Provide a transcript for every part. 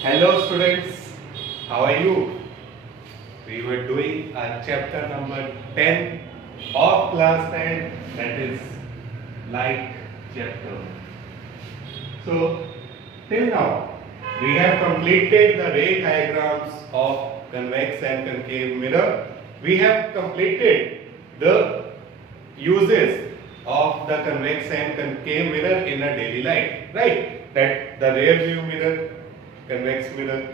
Hello students, how are you? We were doing our chapter number 10 of class 10, that is light chapter. So till now we have completed the ray diagrams of convex and concave mirror. We have completed the uses of the convex and concave mirror in a daily life, right? That the rear view mirror, convex mirror,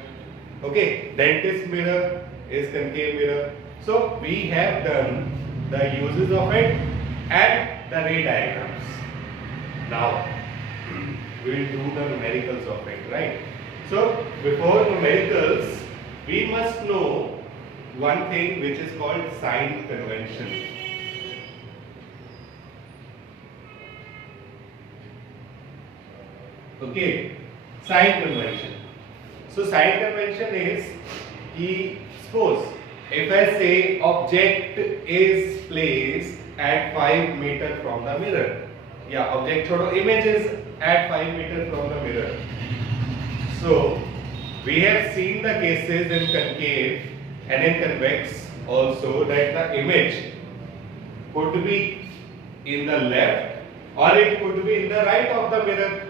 okay, dentist mirror is concave mirror. So we have done the uses of it and the ray diagrams. Now we will do the numericals of it, right? So before numericals, we must know one thing which is called sign convention. Okay, sign convention. So sign convention is कि suppose if I say object is placed at 5 meter from the mirror, yeah, object छोड़ो, image is at 5 meter from the mirror. So we have seen the cases in concave and in convex also that the image could be in the left or it could be in the right of the mirror,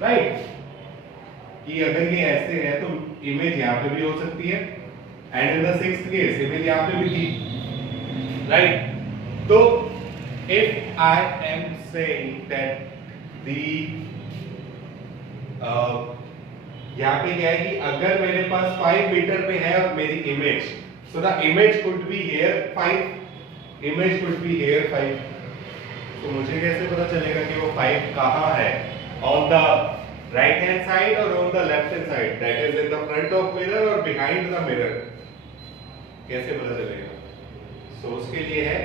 right? कि अगर ये ऐसे है तो image यहाँ पे भी हो सकती है and in the sixth case image यहाँ पे भी थी, राइट? तो if I am saying that the यहाँ पे क्या है कि अगर मेरे पास 5 मीटर पे है और मेरी image, so the image could be here 5, image could be here 5, तो मुझे कैसे पता चलेगा कि वो 5 कहाँ है? On the right hand side or on the left hand side, that is in the front of mirror or behind the mirror, कैसे पता चलेगा? So उसके लिए है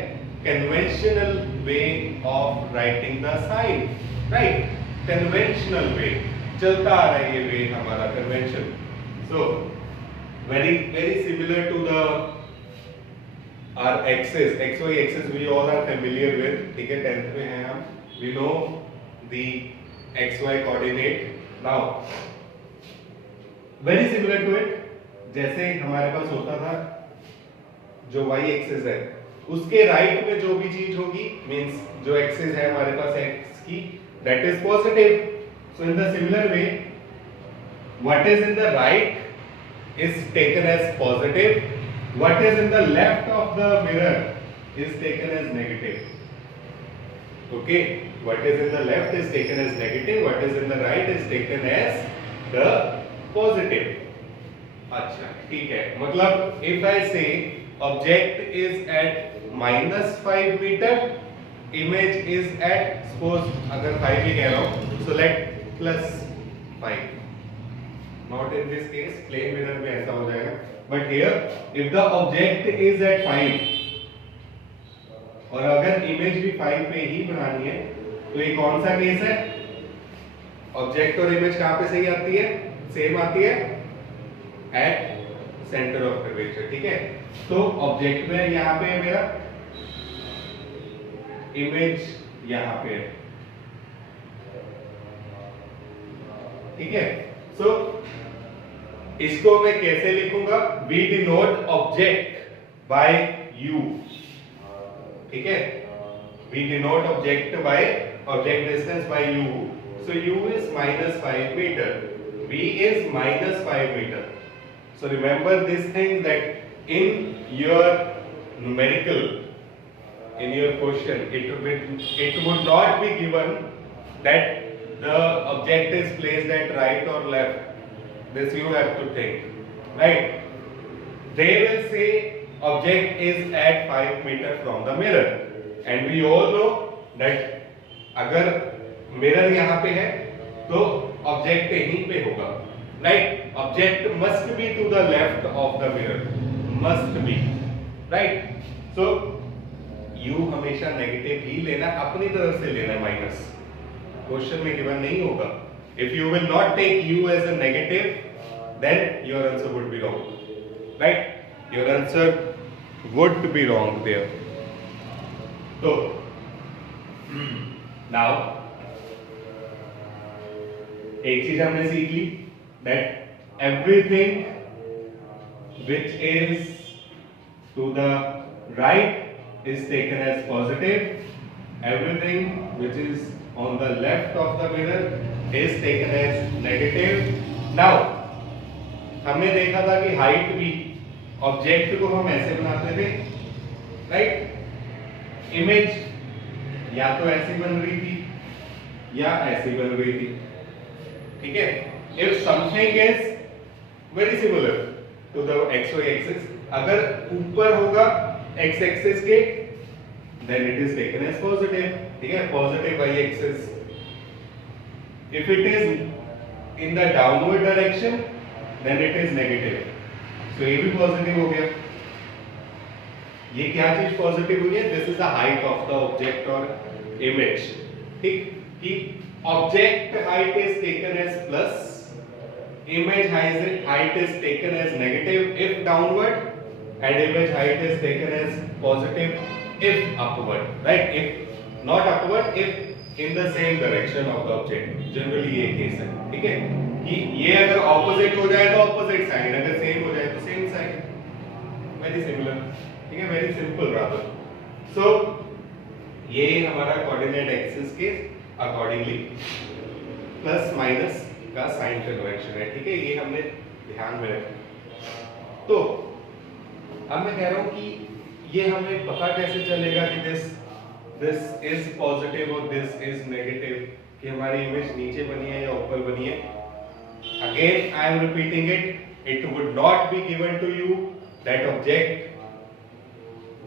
conventional way of writing the sign, right? Conventional way, चलता आ रहा है ये way हमारा convention. So very similar to the our axis, xy axis we all are familiar with, ठीक है? 10th में हैं हम, we know the xy coordinate. Now very similar to it, जैसे हमारे पास होता था जो y एक्सिस है उसके राइट में जो भी चीज होगी मींस जो एक्सिस है हमारे पास x की, that is positive. So in the similar way what is in the right is taken as positive, what is in the left of the mirror is taken as negative. Okay, what is in the left is taken as negative, what is in the right is taken as the positive. अच्छा, ठीक है, मतलब if I say object is at -5 meter, image is at, suppose अगर 5 ही कह रहा हूँ, so let +5. Not in this case, plane mirror में ऐसा हो जाएगा, but here if the object is at 5 और अगर इमेज भी 5 पे ही बनानी है तो ये कौन सा केस है? ऑब्जेक्ट और इमेज कहां पे सही आती है? सेम आती है एट सेंटर ऑफ कर्वेचर, ठीक है? तो ऑब्जेक्ट में यहां पे है मेरा, इमेज यहां पे है, ठीक है? सो इसको मैं कैसे लिखूंगा? We denote object by u, ठीक है? We denote object by object distance by u. So u is -5 meter. V is -5 meter. So remember this thing that in your numerical, in your question, it would not be given that the object is placed at right or left. This you have to think, right? They will say object is at 5 meter from the mirror. And we all know that अगर mirror यहाँ पे है तो object यहीं पे होगा, right? Object must be to the left of the mirror, must be, right? So you हमेशा negative ही लेना, अपनी तरफ से लेना माइनस, क्वेश्चन में गिवन नहीं होगा. If you will not take u as a negative then your answer would be wrong, right? Your answer would be wrong there. तो नाउ एक चीज हमने सीख ली that everything which is to the right is taken as positive, everything which is on the left of the mirror is taken as negative. Now हमने देखा था कि हाइट भी ऑब्जेक्ट को हम ऐसे बनाते थे, राइट? इमेज या तो ऐसी बन रही थी या ऐसी बन रही थी, ठीक है? If something is very similar to the xy axis, अगर ऊपर होगा x एक्सिस के then it is taken as positive, ठीक है? Positive y axis. If it is in the downward direction then it is negative. So ये भी positive हो गया. ये क्या चीज पॉजिटिव हुई है? This is the height of the object और इमेज, ठीक? कि object height is taken as plus, image height is taken as negative if downward, and image height is taken as positive if upward, right? If not upward, if in the same direction of the object. Generally ये case है, ठीक है? कि ये अगर opposite हो जाए तो ऑपोजिट साइन, अगर सेम हो जाए तो सेम साइन. वेरी सिमिलर, ठीक है? Very simple rather. सो ये हमारा कोऑर्डिनेट एक्सिस के अकॉर्डिंगली प्लस माइनस का साइन कन्वेंशन है, ठीक है? ये हमने ध्यान में रखा. तो अब मैं कह रहा हूं कि ये हमें पता कैसे चलेगा कि दिस इज पॉजिटिव और दिस इज नेगेटिव, कि हमारी इमेज नीचे बनी है या ऊपर बनी है. Again I am repeating it would not be given to you that object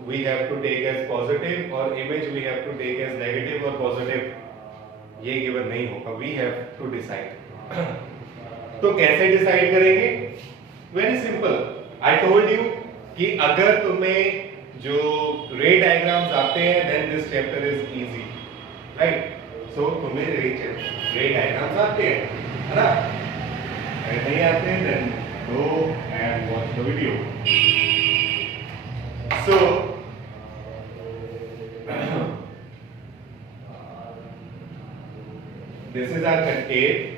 we have to take as positive और image we have to take as negative or positive. ये गिवन नहीं होगा. we have to decide. तो कैसे decide करेंगे? Very simple. I told you कि अगर तुम्हें जो रे डायग्राम्स आते हैं then this chapter is easy, right? So तुम्हें रे डायग्राम्स आते हैं, है ना? अगर नहीं आते हैं then go and watch the video. So this is our concave.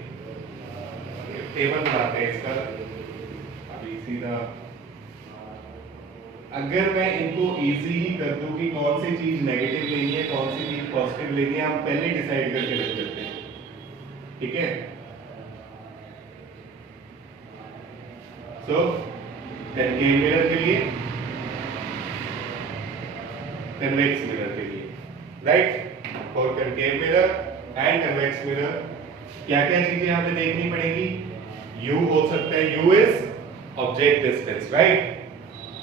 Table बनाते हैं इसका. अभी सीधा अगर मैं इनको इजी ही कर दूं कि कौन सी चीज नेगेटिव लेनी है, कौन सी चीज पॉजिटिव लेनी है, हम पहले डिसाइड करके रख देते हैं, ठीक है? सो कनकेव मिरर के लिए, कन्वेक्स मिरर के लिए, right? For concave mirror and convex mirror क्या क्या चीजें हमें देखनी पड़ेगी? U हो सकता है, U is object distance, right?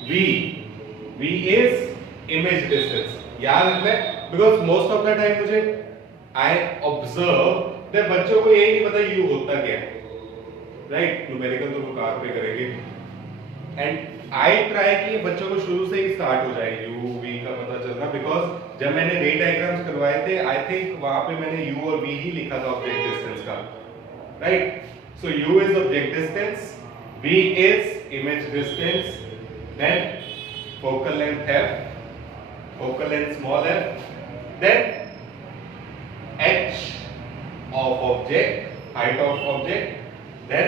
V is image distance. याद रखना है, because most of the time मुझे I observe that बच्चों को ये नहीं पता U होता क्या है, right? न्यूमेरिकल तो वो कार पे करेंगे, and I try कि बच्चों को शुरू से ही स्टार्ट हो जाए U V का पता चलना, because जब मैंने रे डायग्राम्स करवाए थे I think वहां पे मैंने U और V ही लिखा था ऑब्जेक्ट डिस्टेंस का, right? So U is object distance, V is image distance, then focal length f, focal length small f, then h of object, height of object, then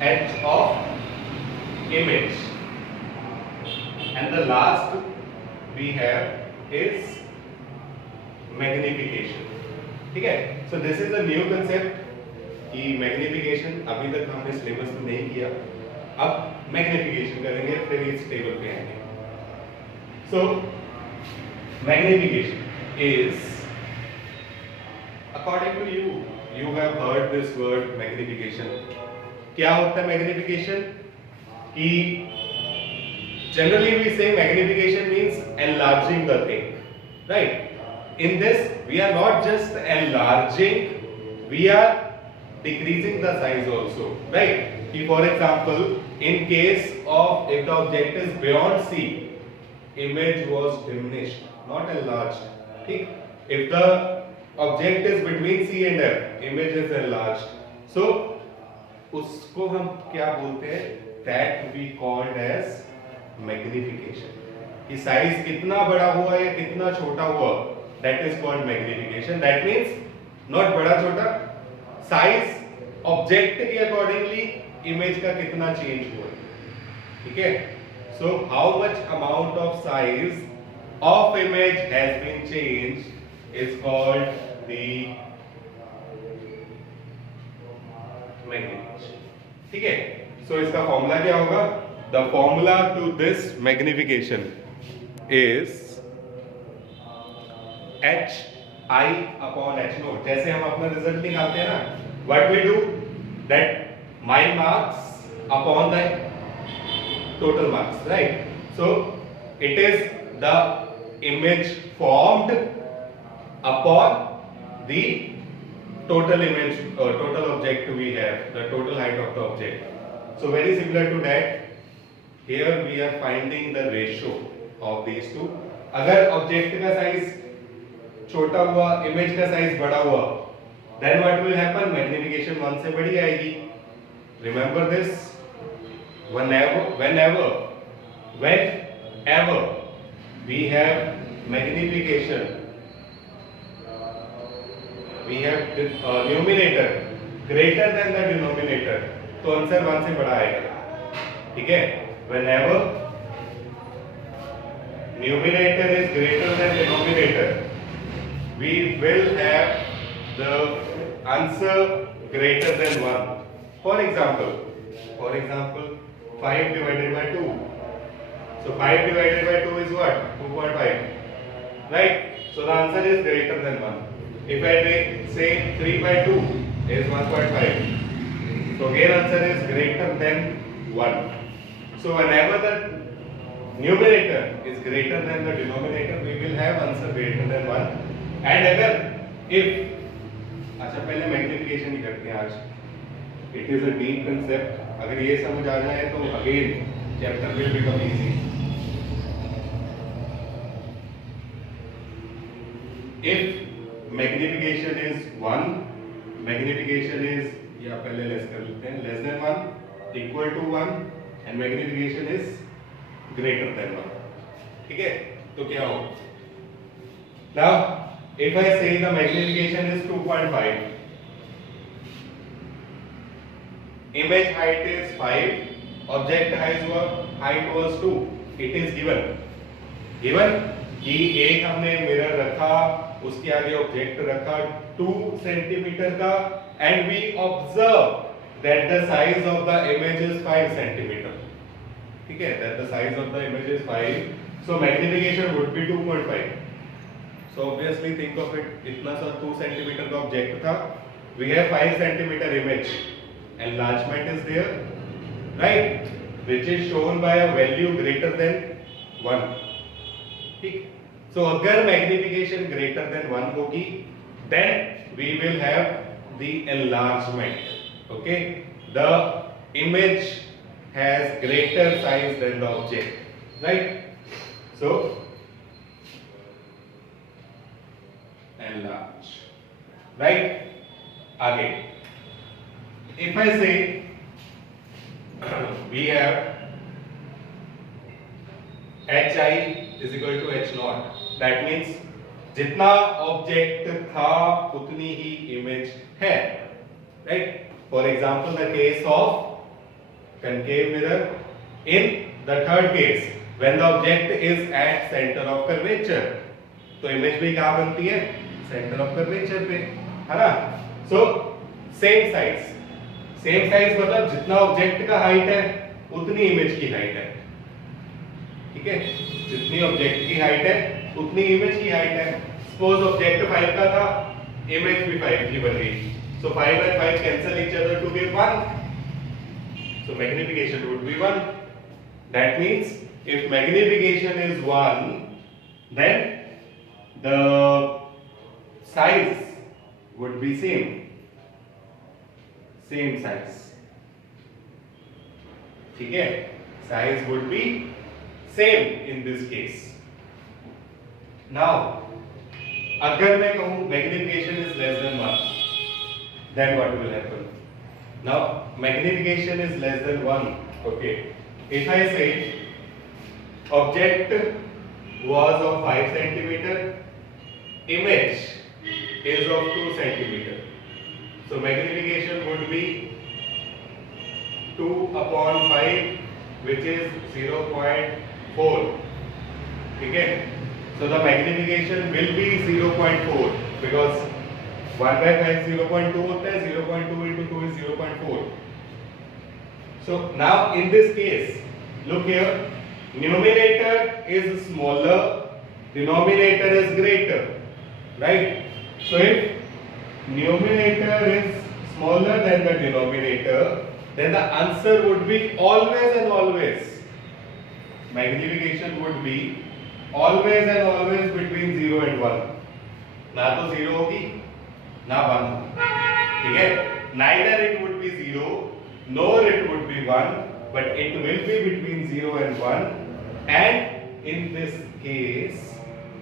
h of image, and the last we have is magnification. ठीक है? So this is a new concept कि magnification अभी तक हमने syllabus में नहीं किया, अब मैग्निफिकेशन करेंगे, फिर इस टेबल पे आएंगे. So magnification is according to you have heard this word magnification. क्या होता है मैग्निफिकेशन? कि generally we say magnification means enlarging the thing, right? In this we are not just enlarging, we are decreasing the size also, right? For example, in case of if the object is beyond C, image was diminished, not enlarged. ठीक? If the object is between C and F, image is enlarged. So उसको हम क्या बोलते हैं? That we called as magnification. कि size कितना बड़ा हुआ या कितना छोटा हुआ, that is called magnification. That means not बड़ा छोटा, साइज ऑब्जेक्ट के अकॉर्डिंगली इमेज का कितना चेंज हुआ है, ठीक है। So how much amount of size of image has been change is called the magnification, ठीक है। सो इसका फॉर्मूला क्या होगा? The formula to this magnification is h I upon h naught। जैसे हम अपना रिजल्ट निकालते हैं ना, what we do that my marks upon the total marks, right. So it is the image formed upon the total image total object we have, the total height of the object। so very similar to that here we are finding the ratio of these two। अगर object का size छोटा हुआ, image का size बड़ा हुआ, then what will happen? Magnification 1 से बड़ी आएगी। remember this, whenever we have magnification, we have numerator greater than the denominator, तो आंसर 1 से बड़ा आएगा, ठीक है। whenever numerator is greater than denominator, we will have the answer greater than 1। for example 5 divided by 2, so 5 divided by 2 is what? 2.5, right? so the answer is greater than 1। if I say 3 by 2 is 1.5, so again answer is greater than 1। so whenever the numerator is greater than the denominator, we will have answer greater than 1। and अगर if, अच्छा पहले magnification ही करते हैं आज, it is a deep concept. अगर ये समझ आ जाए तो again chapter will become easy. If magnification is 1, magnification is, या पहले लेस कर लेते हैं, less than 1, equal to 1 and magnification is greater than 1, ठीक है। तो क्या हो? Now if I say the magnification is 2.5, image height is 5, object height was 2, it is given कि एक हमने मिरर रखा, उसके आगे ऑब्जेक्ट रखा 2 सेंटीमीटर का, and we observe that the size of the image is 5 centimetre, ठीक है, that the size of the image is 5, so magnification would be 2.5। so obviously think of it, इतना सा 2 सेंटीमीटर का ऑब्जेक्ट था, we have 5 centimetre image, enlargement is there, right, which is shown by a value greater than 1, ठीक। so अगर magnification greater than 1 होगी, then we will have the enlargement, okay, the image has greater size than the object, right। so enlarge, right। आगे if I say we have hi is equal to h naught, that means जितना object था उतनी ही image है, right। for example the case of concave mirror, in the third case when the object is at center of curvature, तो image भी कहाँ बनती है? Centre of curvature पे, है ना। सो सेम साइज मतलब जितना ऑब्जेक्ट का हाइट है उतनी इमेज की हाइट है, ठीक है। जितनी ऑब्जेक्ट की हाइट है उतनी इमेज की हाइट है। सपोज ऑब्जेक्ट 5 का था, इमेज भी 5 की बन गई, सो 5 and 5 cancel each other to give 1, so magnification would be 1। that means if magnification is 1, then the size would be same size, ठीक है, size would be same in this case। now अगर मैं कहूं magnification is less than 1, then what will happen? now magnification is less than 1, okay, if I say object was of 5 centimeter, image is of 2 centimeter, so magnification would be 2/5 which is 0.4. ठीक है, so the magnification will be 0.4 because 1/5 0.2 होता है, 0.2 into 2 is 0.4. So now in this case, look here, numerator is smaller, denominator is greater, right? So if numerator is smaller than the denominator, then the answer would be always and always, magnification would be always and always between 0 and 1. ना तो 0 होगी ना 1 होगी, ठीक है? Neither it would be 0 nor it would be 1, but it will be between 0 and 1. And in this case,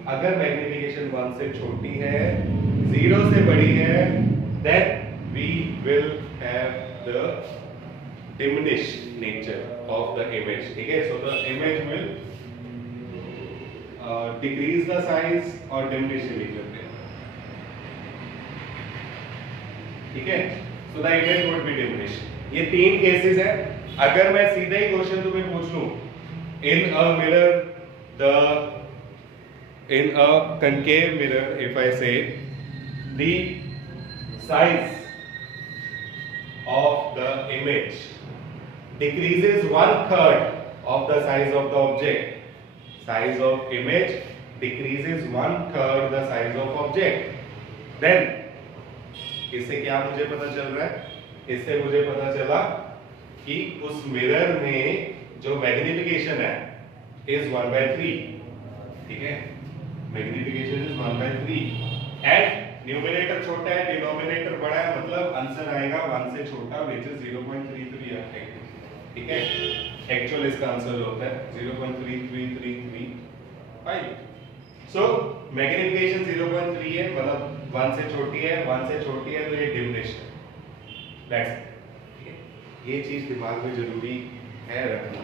अगर magnification 1 से छोटी है, 0 से बड़ी है, then we will have the diminished nature of the image. ठीक है? So the image will decrease the size और diminish the nature. ठीक है? So the image would be diminished. ये 3 केसेस हैं. अगर मैं सीधा ही क्वेश्चन तुम्हें पूछ लूं, in a mirror, in a concave mirror, if I say the size of the image decreases 1/3 of the size of the object. Size of image decreases 1/3 the size of object. Then इससे क्या मुझे पता चल रहा है? इससे मुझे पता चला कि उस मिरर में जो मैग्निफिकेशन है is 1/3. ठीक है? मैग्निफिकेशन is 1/3 and न्यूमरेटर छोटा है, डिनोमिनेटर बड़ा है, मतलब आंसर आएगा 1 से छोटा, which is 0.33. ठीक है? एक्चुअल इसका आंसर होता है 0.3333. सो मैग्निफिकेशन 0.3 है, मतलब 1 से छोटी है, 1 से छोटी है तो ये डिमिनिश्ड है. दैट्स ये चीज दिमाग में जरूरी है रखना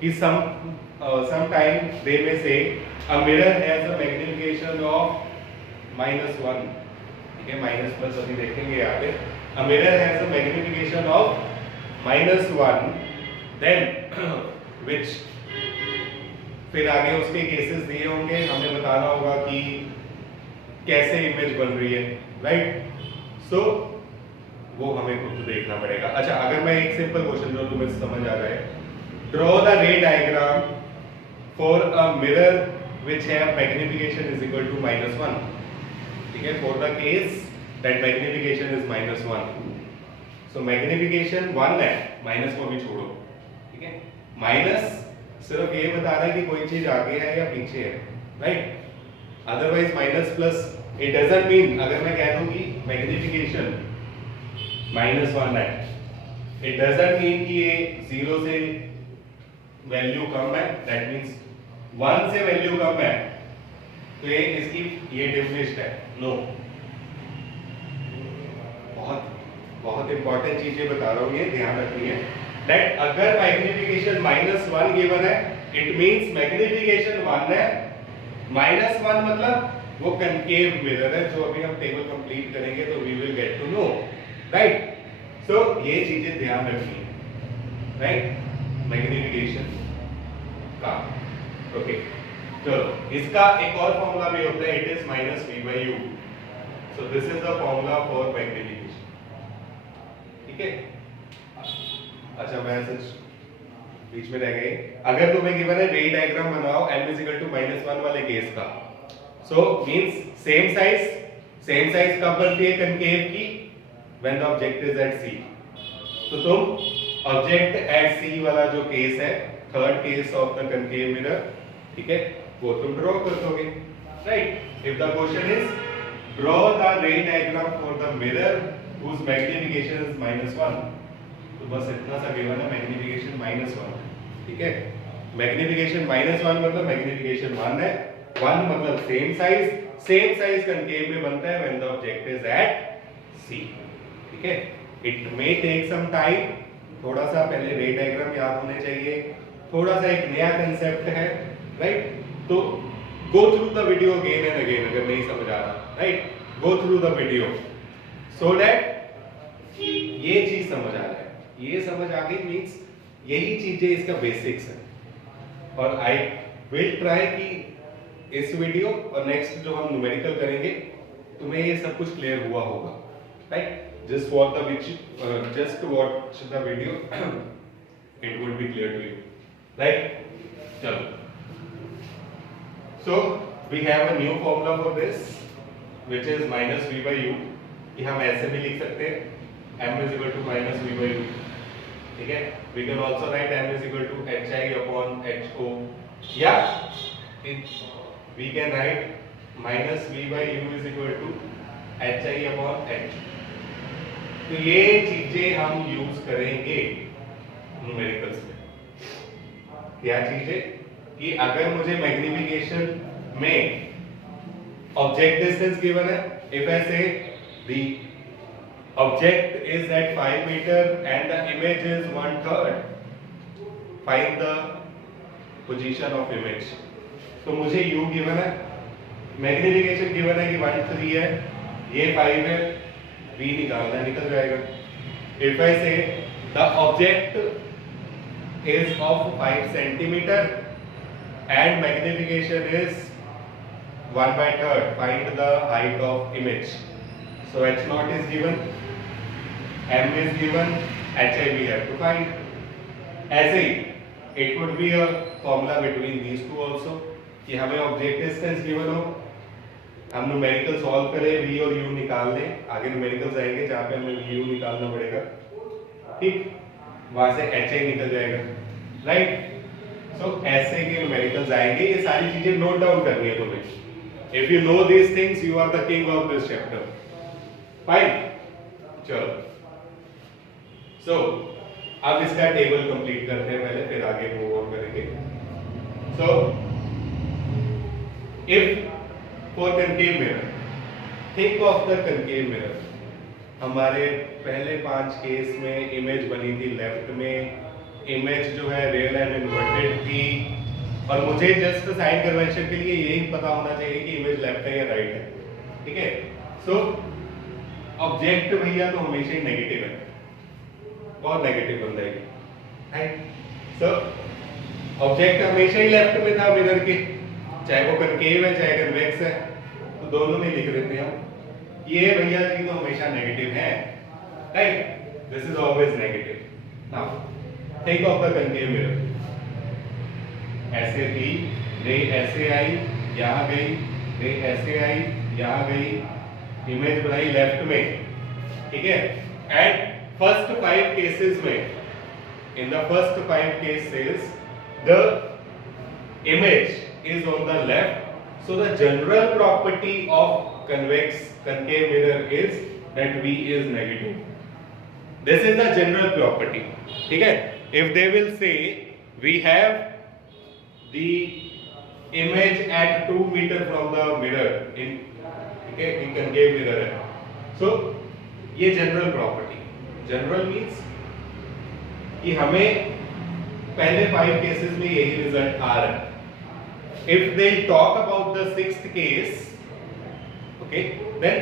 कि sometime they may say a mirror has a magnification of -1. ठीक है, माइनस प्लस अभी देखेंगे आगे. A mirror has a magnification of -1, then which फिर आगे उसके केसेस दिए होंगे, हमें बताना होगा कि कैसे इमेज बन रही है, राइट? सो वो हमें खुद देखना पड़ेगा. अच्छा, अगर मैं एक सिंपल क्वेश्चन जो तुम्हें समझ आ रहा है, draw the ray diagram for a mirror which have magnification is equal to -1. ठीक है, for the case that magnification is -1. So magnification 1 है, माइनस को भी छोड़ो. ठीक है, माइनस सिर्फ ये बता रहा है कि कोई चीज आगे है या पीछे है, right? Otherwise minus plus it doesn't mean, अगर मैं कह दूं कि मैग्निफिकेशन -1 है, इट डजंट मीन कि ये 0 से वैल्यू कम है, दैट मींस 1 से वैल्यू कम है तो ये इसकी ये डिमिनिश्ड है. नो, बहुत बहुत इंपॉर्टेंट चीजें बता रहा हूं, ये ध्यान रखनी है. That अगर मैग्निफिकेशन -1 गिवन है, इट मींस मैग्निफिकेशन 1 है. -1 मतलब वो कनकेव मिरर है, जो अभी हम टेबल कंप्लीट करेंगे तो we will get to know, right? So ये चीजें ध्यान रखनी है, राइट? मैग्निफिकेशन का. ओके, चलो इसका एक और फॉर्मूला भी होता है, it is -v/u. So this is the formula for magnification. ठीक है? अच्छा, मैं सच बीच में रह गई. अगर तुम्हें गिवन है रे डायग्राम बनाओ m = -1 वाले केस का, सो मींस सेम साइज कब बनती है कनकेव की? When the object is at c. तो तुम ऑब्जेक्ट एट c वाला जो केस है, third case of the concave mirror, ठीक है, वो तुम ड्रॉ कर दोगे, right? If the question is draw the ray diagram for the mirror whose magnification is -1, तो बस इतना सा गिवन है, मैग्निफिकेशन -1. ठीक है, मैग्निफिकेशन -1 मतलब मैग्निफिकेशन 1 है. 1 मतलब सेम साइज कनकेव में बनता है when the object is at c. ठीक है, it may take some time, थोड़ा सा पहले रे डायग्राम याद होने चाहिए, थोड़ा सा एक नया कांसेप्ट है, राइट? तो go through the video again and again, अगर नहीं समझ आ रहा, right? Go through the video so that ये चीज समझ आ जाए. ये समझ आ गई, मीन्स यही चीजें इसका बेसिक्स है। और आई विल ट्राई कि इस वीडियो और नेक्स्ट जो हम न्यूमेरिकल करेंगे तुम्हें ये सब कुछ क्लियर हुआ होगा, right? Just watch the video, it would be clear to you, right? चलो, so we have a new formula for this which is minus v by u. कि हम ऐसे भी लिख सकते हैं m is equal to minus v by u, ठीक है? We can also write m is equal to hi upon ho, या we can write minus v by u is equal to hi upon h। तो ये चीजें हम use करेंगे numericals में। क्या चीजें? कि अगर मुझे मैग्निफिकेशन में ऑब्जेक्ट डिस्टेंस गिवन है, इफ आई से the object is at 5 meter and the image is 1/3, find the position of image। तो मुझे u गिवन है, मैग्निफिकेशन गिवन है कि 1/3 है, ये 5 है, v निकालना है, निकल जाएगा। if I say the object is of 5 centimeter and magnification is 1/3, find the height of image। So h naught is given, m is given, hi we have to find। ऐसे ही it would be a formula between these two also कि हमें object distance given हो, हम numerical solve करें, v और u निकाल लें, आगे न्यूमेरिकल्स आएंगे जहाँ पे हमें v u निकालना पड़ेगा, ठीक? वहां से hi निकल जाएगा, राइट? सो ऐसे के न्यूमेरिकल्स आएंगे, ये सारी चीजें नोट डाउन करनी है तुम्हें। If you know these things you are the king of this chapter, fine? चलो, सो अब इसका टेबल कंप्लीट करते हैं पहले, फिर आगे मूव ऑन करेंगे। So if for concave mirror, think of the concave mirror. हमारे पहले 5 केस में इमेज बनी थी लेफ्ट में, इमेज जो है रियल एंड इन्वर्टेड थी, और मुझे जस्ट साइन कन्वेंशन के लिए यही पता होना चाहिए कि इमेज लेफ्ट है या राइट है, ठीक है? सो ऑब्जेक्ट भैया तो हमेशा ही नेगेटिव है, बहुत नेगेटिव बन जाएगी, राइट? सो ऑब्जेक्ट हमेशा ही लेफ्ट में था मिरर के, चाहे वो कनकेव है चाहे कन्वेक्स है, तो दोनों में लिख देते हैं हम। ये भैया जी तो हमेशा नेगेटिव है, right? This is always negative. Now think of the concave mirror. ऐसे थी, रे ऐसे आई, यहाँ गई, रे ऐसे आई, यहाँ गई, इमेज बनाई लेफ्ट में, ठीक है? एंड फर्स्ट 5 केसेस में, in the first 5 cases the image is on the left, so the general property of concave mirror is that v is negative। this is the general property, ठीक है? if they will say we have the image at 2 meter from the mirror in, ठीक है, in concave mirror है, so ये general property, general means कि हमें पहले 5 cases में यही रिजल्ट आ रहा है। If they talk about the 6th case, okay, then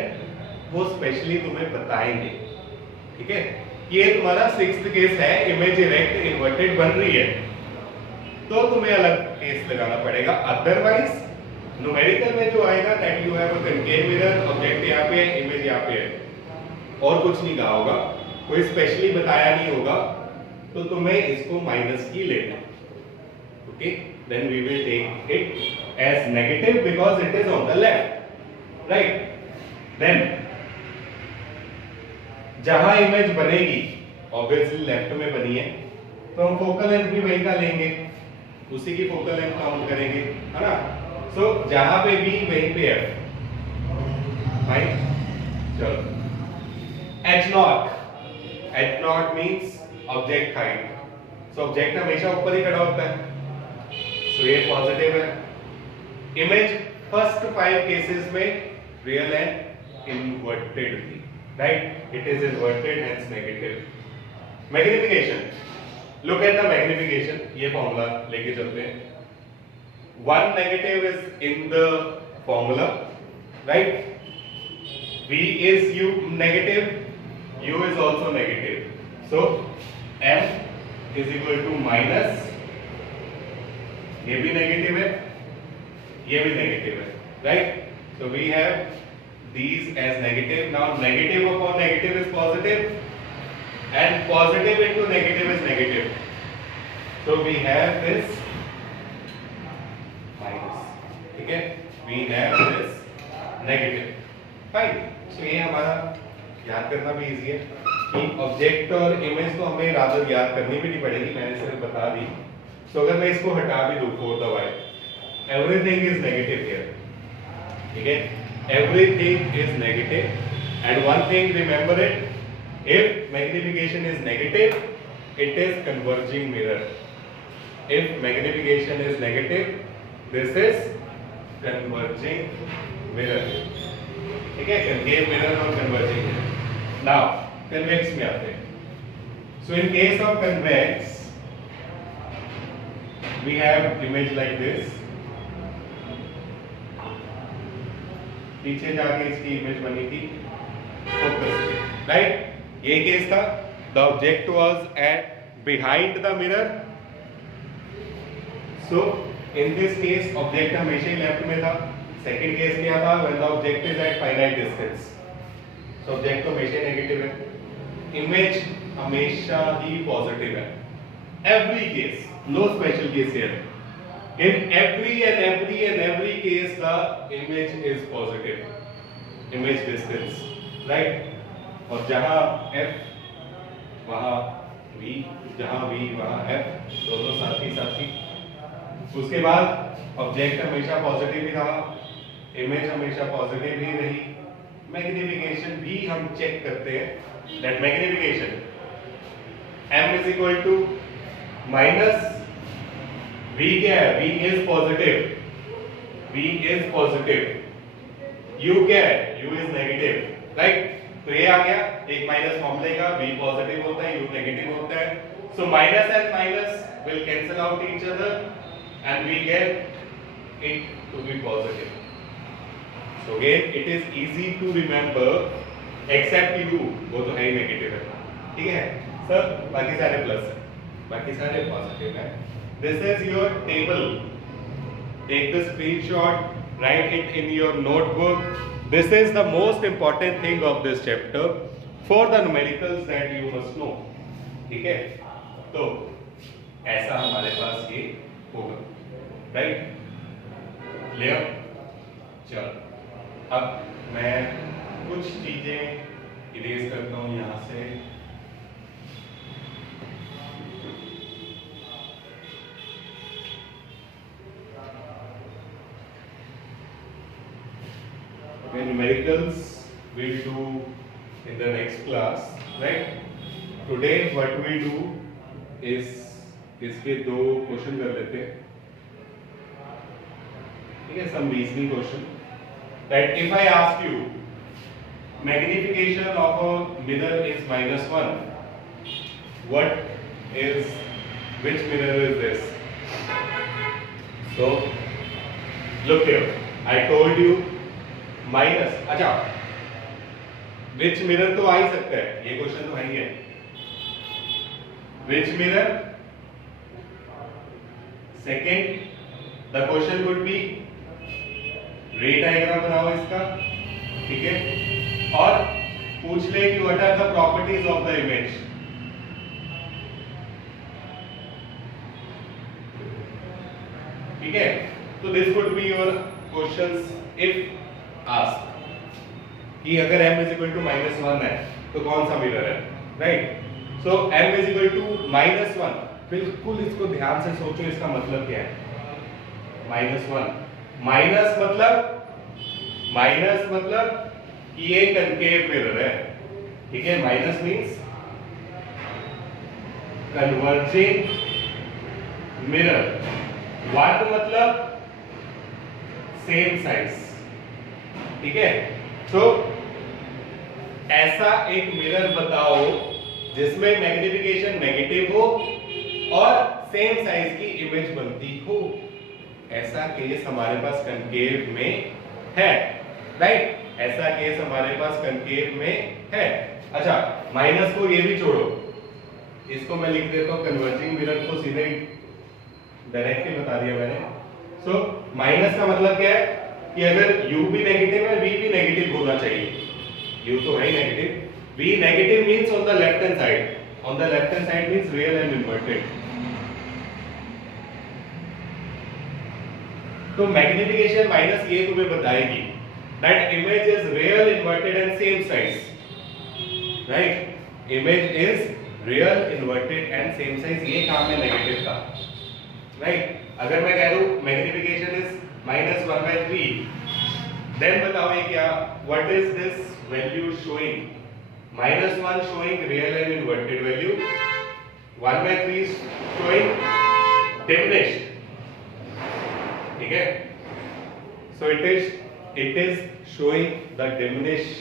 वो स्पेशली तुम्हें बताएंगे, ठीक है? ये तुम्हारा 6th केस है, इमेज इरेक्ट इन्वर्टेड बन रही है, तो तुम्हें अलग केस लगाना पड़ेगा। अदरवाइज न्यूमेरिकल में जो आएगा that you have a concave mirror, object यहाँ पे है, इमेज यहाँ पे है, और कुछ नहीं कहा होगा, कोई स्पेशली बताया नहीं होगा, तो तुम्हें इसको माइनस ही लेना, okay? Then we will take it as negative because it is on the left, right? Then जहां इमेज बनेगी ऑब्वियसली लेफ्ट में बनी है, तो हम फोकल लेंथ भी वही का लेंगे, उसी की फोकल लेंथ काउंट करेंगे, है ना? सो जहां पे भी वहीं पे है, राइट? चलो, h not means object height, so object हमेशा ऊपर ही खड़ा होता है, सो ये पॉजिटिव है। इमेज फर्स्ट 5 केसेस में रियल एंड इन्वर्टेड थी, right? It is inverted hence negative. Magnification, look at the magnification, ये फॉर्मूला लेके चलते हैं। 1 negative is in the formula, right? v is u negative, u is also negative, so m is equal to minus, ये भी negative है, ये भी negative है, right? So we have these as negative. Now negative upon negative is positive and positive into negative is negative. So we have this minus, ठीक है? We have this negative. Fine. So ये हमारा याद करना भी easy है कि object और इमेज तो हमें रादर याद करनी भी नहीं पड़ेगी, मैंने सिर्फ बता दी. So अगर मैं इसको हटा भी दूं for the y, everything is negative here, ठीक है? Everything is negative, and one thing remember it, if magnification is negative, it is converging mirror. If magnification is negative, this is converging mirror. ठीक है? concave mirror और converging mirror. Now convex में आते हैं. So in case of convex, we have image like this. पीछे जाके इसकी image बनी थी फोकस, राइट? ये केस था, the object was at behind the mirror. So in this case object हमेशा ही लेफ्ट में था. सेकंड केस क्या था? When the object is at finite distance. So object तो हमेशा नेगेटिव है, इमेज हमेशा ही पॉजिटिव है. Every case, no special case here. In every case, the image is positive, image distance, right? और जहाँ f वहाँ v, जहाँ v वहाँ f, दोनों साथ ही. उसके बाद ऑब्जेक्ट हमेशा पॉजिटिव ही रहा, इमेज हमेशा पॉजिटिव ही रही. मैग्निफिकेशन भी हम चेक करते हैं. That magnification m is equal to minus v क्या है? v is positive. u क्या है? u is negative, right? तो ये आ गया एक माइनस फॉर्मूले का. v पॉजिटिव होता है, u नेगेटिव होता है. so minus and minus will cancel out each other and we get it to be positive. so again it is easy to remember except u, वो तो है ही नेगेटिव है, ठीक है सर? बाकी सारे प्लस है, बाकी सारे पॉजिटिव है. This is your table. Take the screenshot, write it in your notebook. This is the most important thing of this chapter for the numericals that you must know. ठीक है? तो ऐसा हमारे पास ये होगा, right? Clear? चलो, अब मैं कुछ चीजें इरेज करता हूँ यहाँ से. Numericals we'll do in the next class, right? Today what we do is इसके दो क्वेश्चन कर लेते हैं, ठीक है? some reasoning question. That if I ask you magnification of a mirror is -1, which mirror is this? So look here, I told you minus. अच्छा, विच mirror तो आ ही सकता है, ये क्वेश्चन तो है ही है. Which mirror, second the question would be ray diagram बनाओ इसका, ठीक है? और पूछ ले कि what are the properties of the image. ठीक है? तो this would be your questions if ask कि अगर m is equal to -1 है तो कौन सा मिरर है, right? So m is equal to -1, बिल्कुल इसको ध्यान से सोचो, इसका मतलब क्या है? -1 माइनस मतलब कि ये कनकेव मिरर है, ठीक है? Minus means converging mirror. What मतलब सेम साइज, ठीक है? तो ऐसा एक मिरर बताओ जिसमें मैग्निफिकेशन नेगेटिव हो और सेम साइज की इमेज बनती हो. ऐसा केस हमारे पास कनकेव में है, राइट? ऐसा केस हमारे पास कनकेव में है. अच्छा, माइनस को ये भी छोड़ो, इसको मैं लिख देता हूँ कन्वर्जिंग मिरर, तो सीधे डायरेक्टली बता दिया मैंने। सो माइनस का मतलब क्या है कि अगर u भी नेगेटिव है, v भी नेगेटिव होना चाहिए। u तो है ही negative, v negative means on the left hand side, on the left hand side means real and inverted. तो मैग्निफिकेशन माइनस ये तुम्हें बताएगी that image is real, inverted and same size, right. Image is real, inverted and same size, ये काम है negative का, right. अगर मैं कह दूं मैग्निफिकेशन इज -1/3, देन बताओ ये क्या, what is this value showing? -1 showing real and inverted value, 1/3 showing diminished, ठीक है। So it is showing the diminished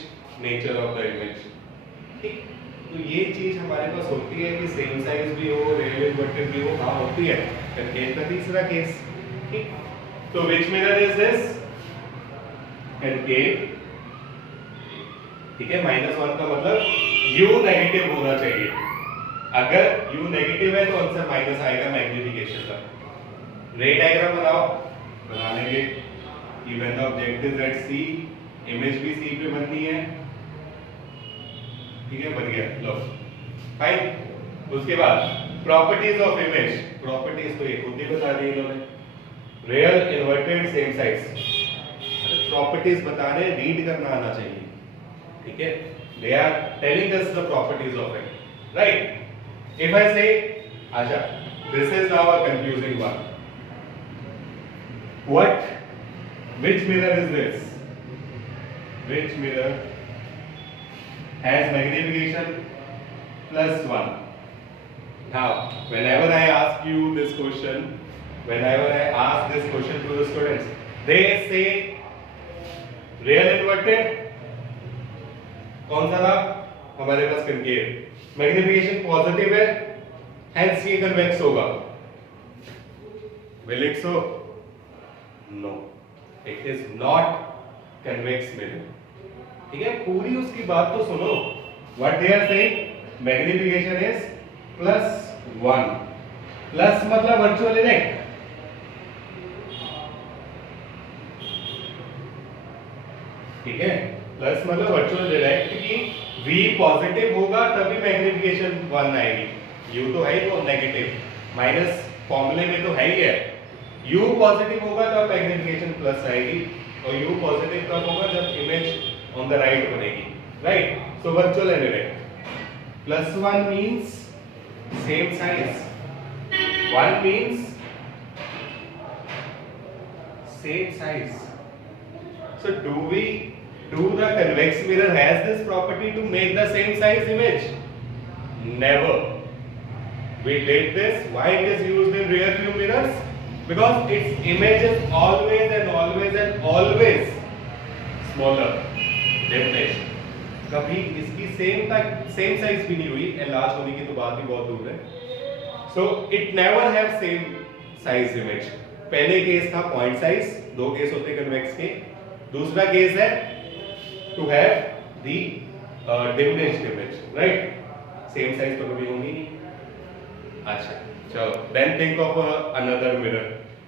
nature of the image, ठीक। तो ये चीज हमारे पास होती है कि सेम साइज भी हो, रियल इन्वर्टेड भी हो, हाँ होती है। कंकेव का तीसरा केस, ठीक। तो which mirror is this? Concave, ठीक है। -1 का मतलब u नेगेटिव होना चाहिए। अगर u नेगेटिव है तो आंसर माइनस आएगा मैग्निफिकेशन का। रे डायग्राम बनाओ, बना लेंगे कि when the object is at C, image भी C पे बननी है, ठीक है, बन गया, लो फाइन। उसके बाद प्रॉपर्टीज ऑफ इमेज, प्रॉपर्टीज तो ये खुद ही बता दी इन्होंने, real, inverted, same size. Properties बता रहे, रीड करना आना चाहिए, ठीक है। They are telling us the properties of it, right. If I say अच्छा, this is now a confusing one, what, which mirror is this? Which mirror has magnification +1? Now, whenever I ask you this question, whenever I ask this question to the students, they say real inverted, कौन सा था हमारे पास? Concave. Magnification positive है, hence ये convex होगा। Will it so? No, it is not convex mirror, ठीक है। पूरी उसकी बात तो सुनो, what they are saying, magnification is +1, plus मतलब वर्चुअल इरेक्ट, ठीक है। प्लस मतलब वर्चुअल इरेक्ट की v पॉजिटिव होगा तभी मैग्निफिकेशन 1 आएगी, u तो है ही वो नेगेटिव, माइनस फॉर्मूले में तो है ही है। u पॉजिटिव होगा तब मैग्निफिकेशन प्लस आएगी, और u पॉजिटिव तब होगा जब इमेज on the right बनेगी, right? So virtual and direct. +1 means same size, 1 means same size. So do the convex mirror has this property to make the same size image? Never. We did this. Why it is used in rear view mirrors? Because its image is always and always and always smaller. कभी इसकी same size भी नहीं हुई, enlarge होने की तो बात ही बहुत दूर है। So it never have same size image. पहले केस था पॉइंट साइज, दो केस होते कन्वेक्स के। दूसरा केस है to have the diminished image, right. Same size तो कभी होगी नहीं। अच्छा चलो, then think of another mirror.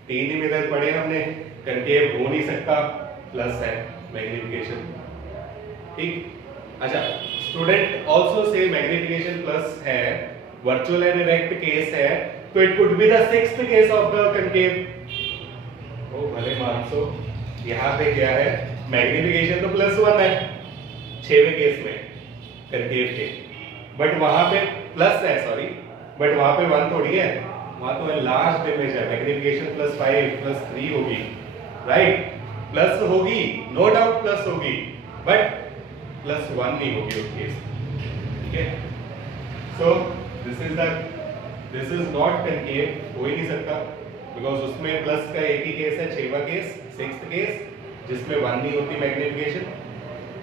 तीन ही मिरर पढ़े हमने, कनकेव हो नहीं सकता, प्लस है मैग्निफिकेशन, ठीक। अच्छा, स्टूडेंट आल्सो से मैग्निफिकेशन प्लस है, वर्चुअल एंड इरेक्ट केस है, तो it could be the sixth case of the concave. ओ भले मानसो, यहाँ पे क्या है, मैग्निफिकेशन तो +1 है 6वें केस में कनकेव के, बट वहां पे प्लस है, सॉरी, बट वहां पे 1 थोड़ी है, वहां तो लार्ज इमेज है। मैग्निफिकेशन +5 +3 होगी, राइट। प्लस होगी, नो डाउट प्लस होगी, बट +1 नहीं होगी उस केस, ठीक है। सो दिस इज नॉट कनकेव, हो ही नहीं सकता, बिकॉज उसमें प्लस का एक ही केस है, 6वां केस, 6th केस, जिसमें 1 नहीं होती मैग्निफिकेशन।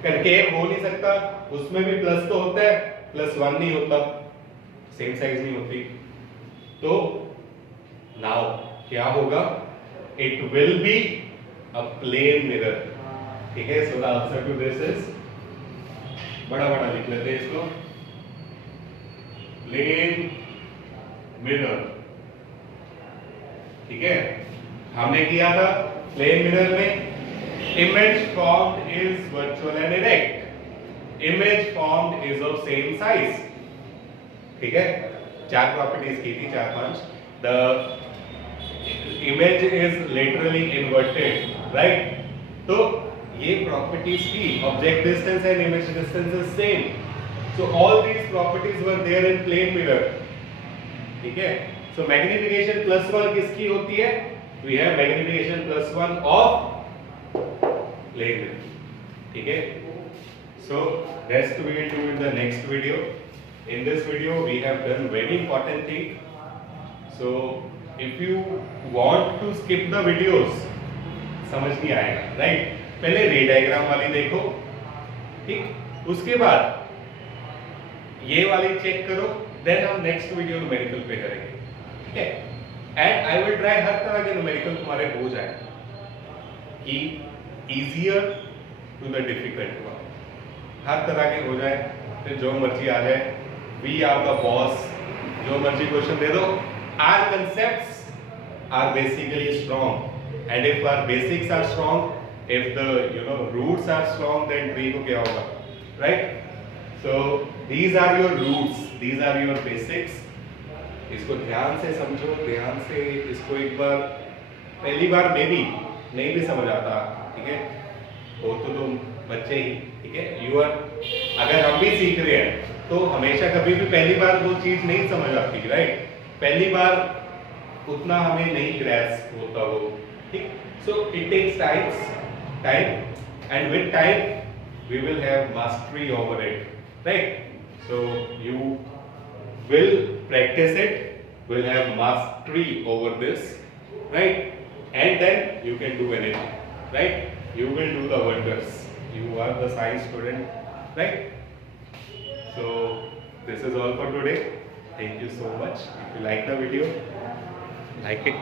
कनकेव हो नहीं सकता, उसमें भी प्लस तो होता है, +1 नहीं होता, सेम साइज नहीं होती। तो नाउ क्या होगा, it will be a plane mirror, ठीक है। So the answer to this is, बड़ा बड़ा लिख लेते हैं इसको, प्लेन मिरर, ठीक है। हमने किया था प्लेन मिरर में image formed is virtual and erect, image formed is of same size, ठीक है। 4 प्रॉपर्टीज की थी, 4-5। the image is laterally inverted, right? तो ये प्रॉपर्टीज थी, object distance and image distance is same, so all these properties were there in plane mirror, ठीक है। so magnification +1 किसकी होती है? we have magnification +1 of plane mirror, ठीक है। so rest we will do in the next video. In this video we have done very important thing, so if you want to skip the videos, समझ नहीं आएगा, right? पहले रे diagram वाली देखो, ठीक, उसके बाद ये वाली चेक करो, देन हम नेक्स्ट वीडियो न्यूमेरिकल पे करेंगे, ठीक है। एंड आई विल ट्राई हर तरह के न्यूमेरिकल तुम्हारे हो जाए कि easier to the difficult one, हर तरह के हो जाए, फिर जो मर्जी आ जाए, वी आर द बॉस, जो मर्जी क्वेश्चन दे दो। Our concepts are basically strong, and if our basics are strong, if the roots are strong, then tree को क्या होगा, right? so these are your roots, these are your basics. इसको ध्यान से समझो, ध्यान से इसको एक बार, पहली बार में भी नहीं भी समझ आता, ठीक है, वो तो तुम बच्चे ही, ठीक है। अगर हम भी सीख रहे हैं तो हमेशा कभी भी पहली बार वो चीज नहीं समझ आती, राइट? पहली बार उतना हमें नहीं ग्रैस्प होता वो, ठीक। so it takes time and with time we will have mastery over it, right? so you will practice it, will have mastery over this, right? and then you can do anything, right? you will do the wonders, you are the science student, right? so this is all for today. Thank you so much. If you like the video, like it,